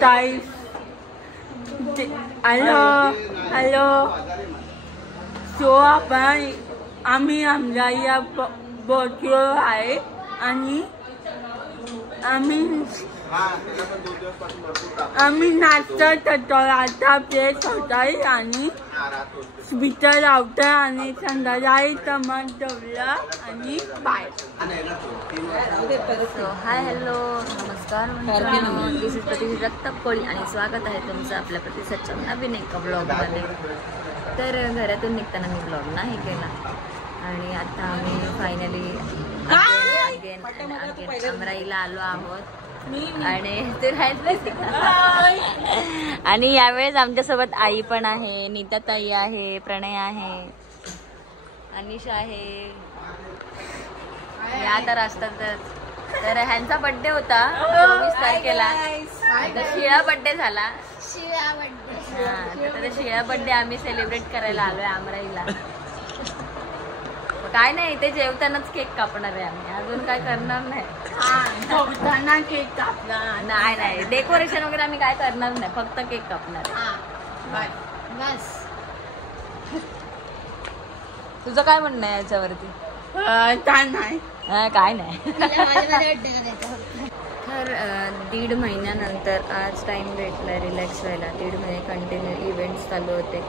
ताई hello so आपण आम्ही आमच्या या पोहोचलो आहे आणि आम्ही नाश्ता करतो आता प्लेट होताय आणि स्पीकर लावतोय आणि संध्याकाळी टमाट ठेवला आणि बाय. हाय हॅलो नमस्कार दिस इज प्रतिष्ठा रक्तपोळी आणि स्वागत आहे तुमचं आपल्या प्रतिष्ठाच्या नवीन एका ब्लॉगमध्ये. तर घरातून निघताना मी ब्लॉग नाही केला आणि आता आम्ही फायनली अमराईला आलो आहोत आणि ते आणि यावेळेस आमच्यासोबत आई पण आहे, नीता ताई आहे, प्रणय आहे, अनिशा आहे, या तर असतातच. तर ह्यांचा बर्थडे होता 24 तारखेला, शिळा बर्थडे झाला. तर शिळा बर्थडे आम्ही सेलिब्रेट करायला आलोय अमराईला. काय नाही इथे जेवतानाच केक कापणार आहे आम्ही, अजून काय करणार नाही. केक कापणार नाही डेकोरेशन वगैरे आम्ही काय करणार नाही, फक्त केक कापणार. तुझं काय म्हणणं आहे याच्यावरती? काय नाही. तर 1.5 महिन्यानंतर आज टाइम भेटला रिलॅक्स व्हायला. 1.5 महिने कंटिन्यू इव्हेंट्स चालू होते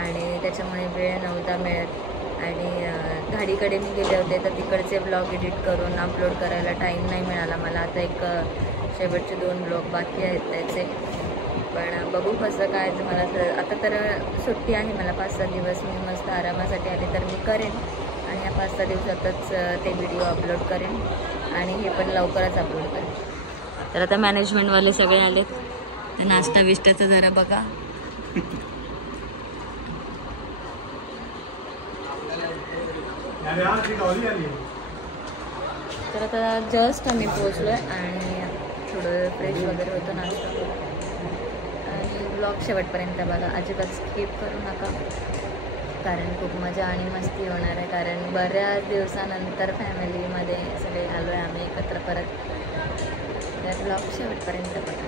आणि त्याच्यामुळे वेळ नव्हता मिळत. आणि गाडीकडे मी गेले होते तर तिकडचे ब्लॉग एडिट करून अपलोड करायला टाईम नाही मिळाला मला. आता एक शेवटचे 2 ब्लॉग बाकी आहेत त्याचे, पण बघू कसं काय. मला आता तर सुट्टी आहे मला 5-6 दिवस. मी मस्त आरामासाठी आले तर मी करेन आणि या 5-6 दिवसातच ते व्हिडिओ अपलोड करेन आणि हे पण लवकरच अपलोड करेन. तर आता मॅनेजमेंटवाले सगळे आलेत, तर नाश्ता विष्टाचं जरा बघा. तर आता जस्ट आम्ही पोहोचलो आहे आणि थोडं फ्रेश वगैरे होतं नाश्ता आणि ब्लॉग शेवटपर्यंत बघा, अजिबात स्किप करू नका कारण खूप मजा आणि मस्ती होणार आहे. कारण बऱ्याच दिवसानंतर फॅमिलीमध्ये सगळे आलो आहे आम्ही एकत्र परत. तर ब्लॉग शेवटपर्यंत बघा.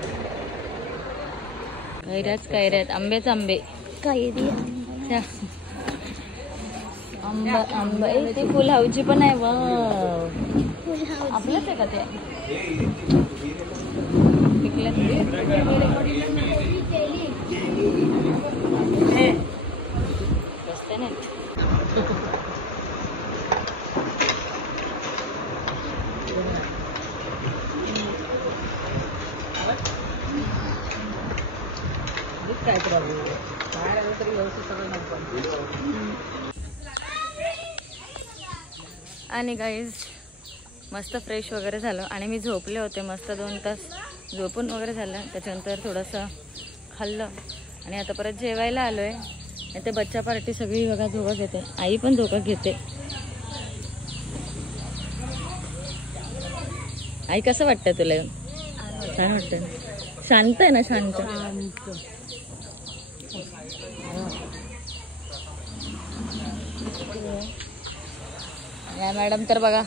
कैऱ्यात आंबेच आंबे कैरी आंबा ती फुलहाऊची पण आहे. वा आपलंच आहे का ते? रस्ते नाही. आणि गाईज मस्त फ्रेश वगैरे झालं आणि मी झोपले होते मस्त 2 तास झोपून वगैरे झालं. त्याच्यानंतर थोडंसं खाल्लं आणि आता परत जेवायला आलो आहे. आणि ते बच्चा पार्टी सगळी बघा झोका घेते, आई पण झोका घेते. आई कसं वाटतं तुला? छान वाटतं, शांत आहे ना? शांत या मॅडम तर बघा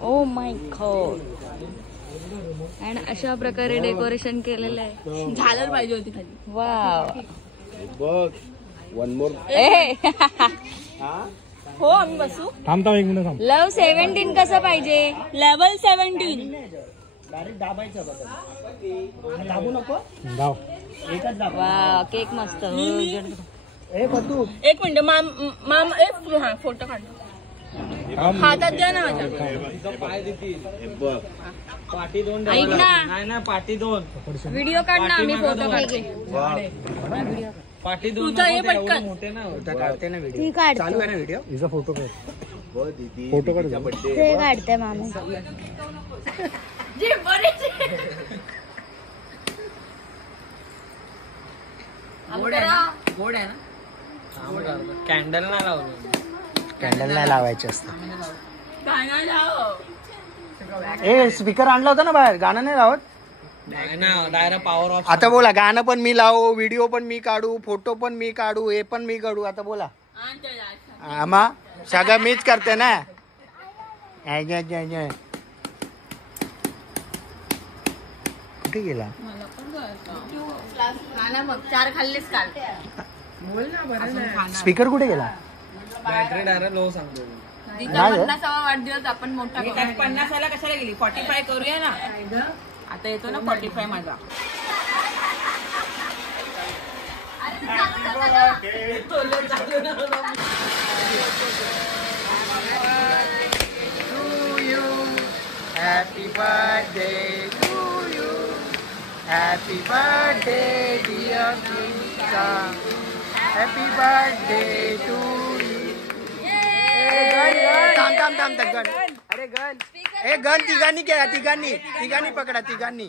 ओ माय गॉड. आणि अशा प्रकारे डेकोरेशन केलेलं आहे. झालंच पाहिजे होती खाली. Wow one more. हो आम्ही बसू. थांबता 1 मिनिट थांब. लव 17 कसं पाहिजे? लेवल 17. डायरेक्ट दाबायचं बघा, दाबू नको. जाऊ एकच दाब. वा केक मस्त. ए बतू 1 मिनिट माम हा फोटो काढ. हातात द्या ना पाटी 2 ऐक ना, नाही ना पाटी 2 व्हिडिओ काढ ना, आम्ही फोटो काढतो. पाटी 2 तुझा हे पटकन मोठे ना काढते ना व्हिडिओ. चालू आहे ना व्हिडिओ. हिचा फोटो काढ. फोटो काढ. ते काढते मामी. बोर्ड आहे ना. कॅन्डल नाही लावलं. कॅन्डल नाही लावायचे असतं. गाणं लाव. ए स्पीकर आणला होता ना बाहेर, गाणं नाही लावत. नाही ना डायरेक्ट पॉवर ऑफ. आता बोला, गाणं पण मी लावू, व्हिडिओ पण मी काढू, फोटो पण मी काढू, हे पण मी काढू. आता बोला आम्हा सगळं मीच करते ना. कुठे गेला? चार खाल्लेच काल. स्पीकर कुठे गेला? बॅटरी डायरेक्ट लो सांगतो. 50वा वाढदिवस आपण मोठा 50ला कशाला गेली? 45 करूया ना. आता येतो ना 45 माझा. Happy birthday to you. Happy birthday dear Krishna. Happy birthday to you. थांब गण. अरे गण. ए गण तिघांनी घ्या, तिघांनी पकडा, तिघांनी.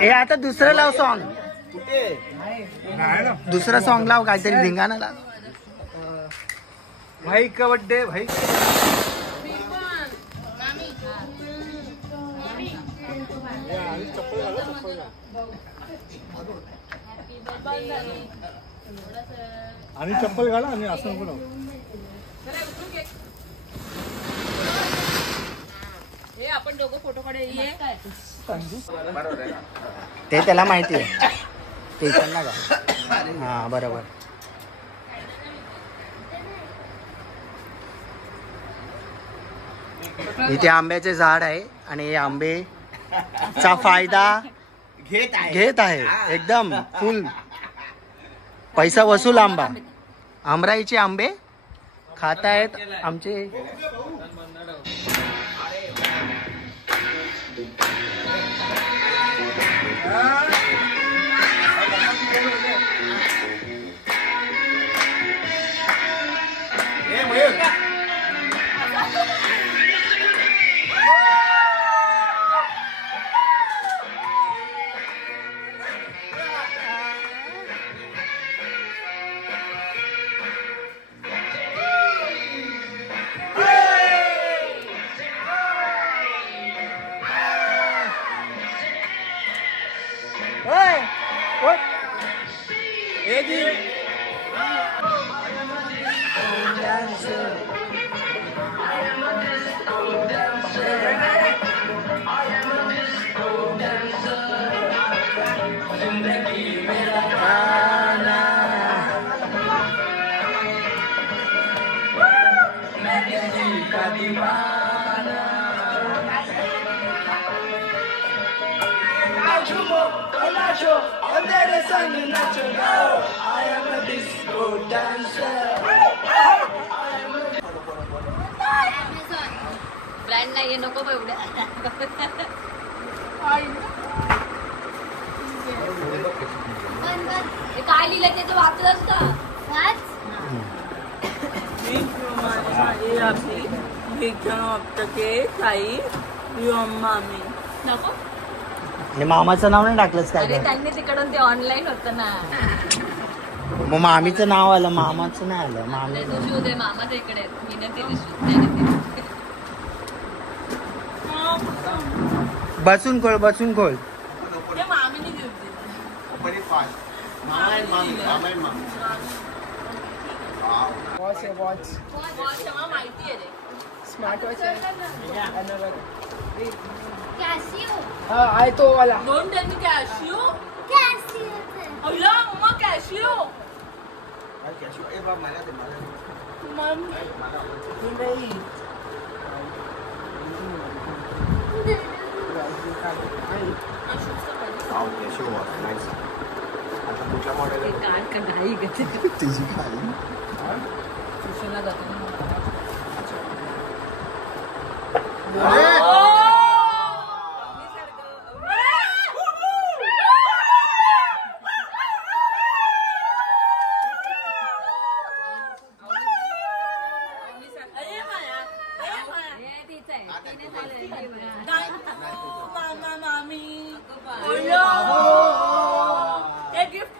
हे आता दुसरं लाव सॉन्ग. दुसरं सॉन्ग लाव, काहीतरी धिंगाणा लाव. भाई का बर्थडे भाई. आणि चप्पल घाला आणि असं नको. आपण दोघं फोटो काढूया. ते त्याला माहिती आहे. ते त्यांना का? हा बरोबर. इथे आंब्याचे झाड आहे आणि आंबेचा फायदा घेत आहे. एकदम फुल पैसा वसूल आंबा. आमराईचे आंबे खात आहेत आमचे. ब्रँड नाहीये, नको एवढ्या. काय लिहिलं ते वाचलंस का? आणि मामाचं नाव नाही टाकलंच काय? त्यांनी तिकडून ते ऑनलाईन होतं ना. मग मामीचं नाव आलं, मामाचं नाही आलं. मामी शूज आहे मामाच्या इकडे. बसून खोल, बसून खोल. मामीने घेऊन माहिती आहे रे. स्मार्ट वॉच आहे. आहे तो वाला. दोन त्यांनी कॅशिओ. अय्या मम्मा कॅशिओ. मामी. हे गिफ्ट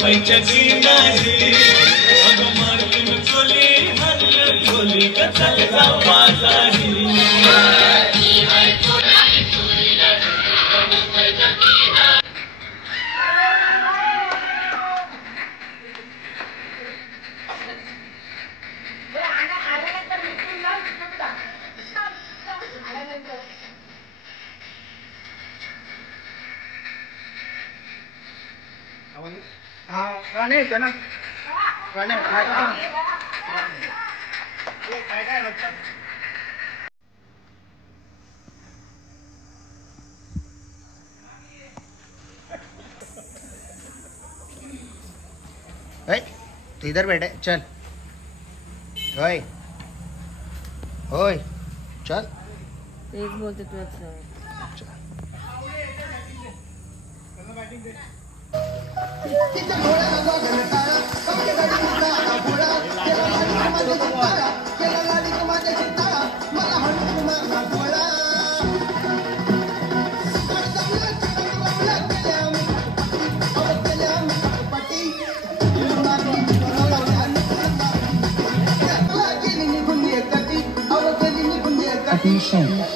मुंबईच्या किनारी अगं मार्केट चोली हल्ल चोली कचल जाऊ बाजारी गाणे येते ना गाणे तू इधर बैठे चल ओए ओए चल तेच बोलते तुझं Attention.